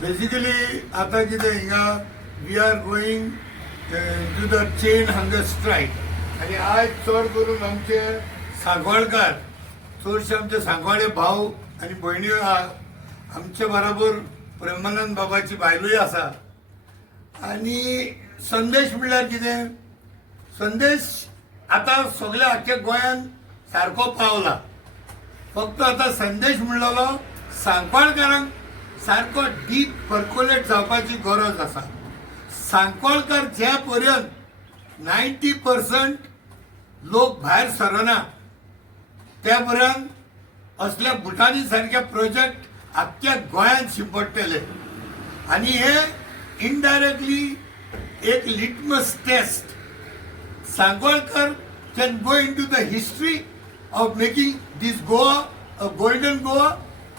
बेसिकली आता कितें हिंगा we are going to the chain hunger strike आणि आज चड करून आमचे सांगोळकार चडशे आमचे सांगोळे भाव आणि भयण्यो आमचे बरोबर प्रेमानंद बाबाची बायलूय आसा आणि संदेश म्हळ्यार कितें संदेश आता सगळ्या आख्या गोंयान सारको पावला फक्त आता संदेश म्हणलेलो सांकवाळकारांक सारको डीप पर्कोलेट जावपाची गरज आसा सांकवाळकार ज्या पर्यंत 90% लोक भायर सरना त्या पर्यंत असल्या भुटानी सारखे प्रोजेक्ट आख्या गोंयांत शिंपडटले आणि हे इनडायरेक्टली एक litmus test Sankhwalkar can go into the history of making this Goa a golden Goa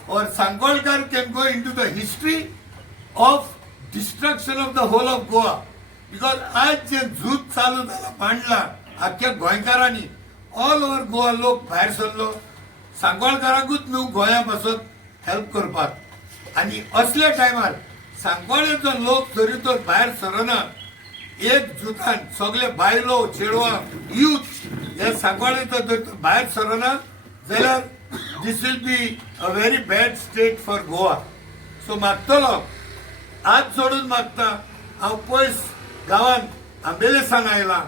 or Sangolkar can go into the history of destruction of the whole of Goa because आज जे झूज चालू झाला मांडला आख्या गोंयकारांनी ऑल ओव्हर गोवा लोक भायर सरलो सांगोळकारांकूच न्हू गोंया पासून हेल्प करपाक आणि असल्या टायमार सांगोळेचो लोक जरी तर भायर सरना एक जुटान सगळे बायलो चेडवां यूथ हे सांगोळेचो जर भायर सरना जाल्यार this will be a very bad state for Goa so मागतलो आज सोडून मागता हांव पयस गांवांत आंबेलेसान आयला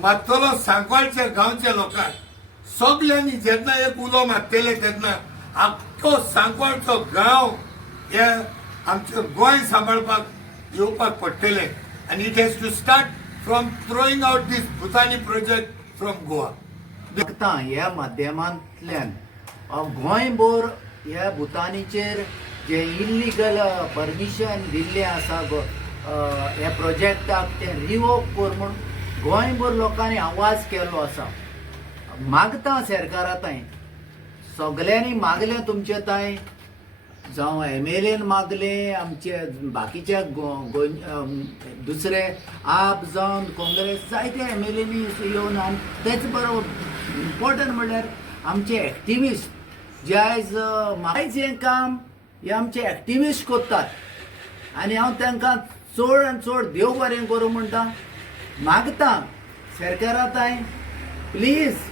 मागतलो सांगोळच्या गांवच्या लोकांक सगल्यांनी जेन्ना एक उलो मागतले तेन्ना आख्खो सांगोळचो गांव हे आमचें गोंय सांबाळपाक येवपाक पडटलें and it has to start from throwing out this Bhutani project from Goa. ह्या माध्यमांतल्यान गोंयभर ह्या भुतानीचेर जे इल्लीगल परमिशन दिल्लें आसा ह्या प्रोजेक्टाक ते रिवोक कर म्हूण गोंयभर लोकांनी आवाज केलो आसा मागता सरकारा ताईं सगल्यांनी मागलें तुमचे ताईं जावं MLAन मागले आमचे बाकीच्या दुसरे आप जावन काँग्रेस जायते MLAंनी येवन आनी तेच बरोबर इम्पॉर्टंट म्हणल्यार आमचे एक्टिविस्ट जे आयज आयज हें काम हे आमचे एक्टिविस्ट कोत्तात आनी हांव तांकां चड आनी चड देव बरें करूं म्हणटा मागता सरकारा ताईं प्लीज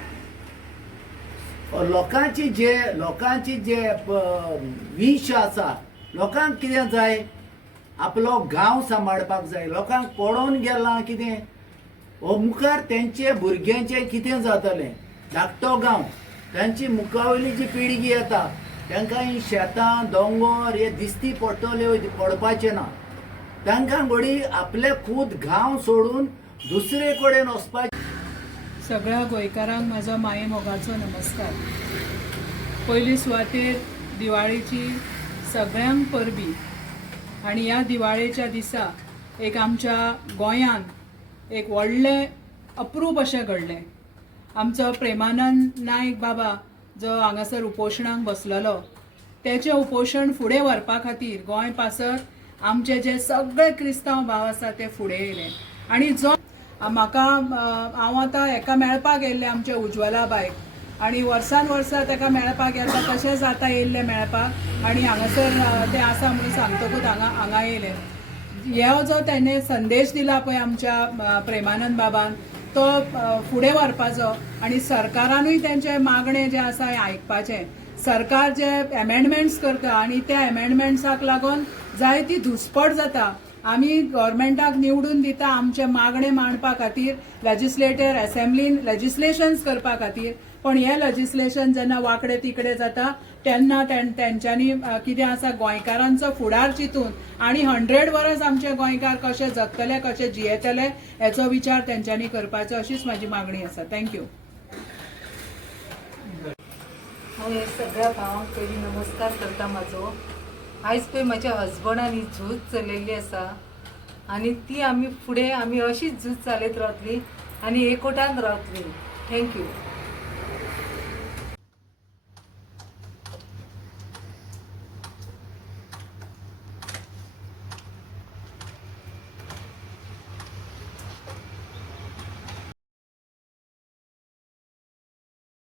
लोकांची जे विश आसा लोकांक कितें जाय आपलो गांव सांबाळपाक जाय लोकांक पडोवन गेलां कितें हो मुखार तेंचे भुरग्यांचें कितें जातलें धाकटो गांव तांची मुखावयली जी पिळगी येता तांकां ही शेतां दोंगर हे दिसती पडटल्यो पडपाचें ना तांकां घडी आपले खूद गांव सोडून दुसरे कडेन वचपाचें सगळ्या गोंयकारांक म्हाजो माये मोगाचो नमस्कार पयली सुवातेर दिवाळेची सगळ्यांक परबी आनी ह्या दिवाळेच्या दिसा एक आमच्या गोंयान एक व्हडलें अप्रूप अशें घडलें आमचो प्रेमानंद नायक बाबा जो हांगासर उपोशणाक बसलेलो तेचें उपोशण फुडें व्हरपा खातीर गोंय पासत आमचे जे सगळे क्रिस्तांव भाव आसा ते फुडें येयले आनी जो म्हाका हांव आतां हेका मेळपाक येयल्लें आमचे उज्वला बायक आनी वर्सान वर्सा ताका मेळपाक येता तशेंच आतां येयल्लें मेळपाक आनी हांगासर तें आसा म्हणून सांगतकूच हांगा येयलें हो जो तेणें संदेश दिला पळय आमच्या प्रेमानंद बाबान तो फुडें व्हरपाचो आनी सरकारानूय तेंचे मागणें जें आसा हें आयकपाचें सरकार जे एमेंडमेंट्स करता आनी त्या एमेंडमेंट्साक लागून जायती धुसपट जाता आमी गव्हर्मेंटाक निवडून दिता आमचे मागणे मांडपा खातीर लेजिस्लेटर असेंब्लीन लेजिस्लेशन्स करपा खातीर पण हे लेजिस्लेशन जेन्ना वांकडे तिकडे जाता तेन्ना तेंच्यांनी कितें आसा गोंयकारांचो फुडार चिंतून आनी 100 वर्स आमचे गोंयकार कशे जगतले कशे जियेतले हेचो विचार तेंच्यांनी करपाचो अशीच म्हाजी मागणी आसा थँक्यू हांव हे सगळ्या भावांक पयलीं नमस्कार करता म्हाजो आयज पळय म्हाज्या हजबंडान ही झूज चलयल्ली आसा आनी ती आमी फुडें अशीच झूज चालयत रावतली आनी एकवटान रावतली थँक्यू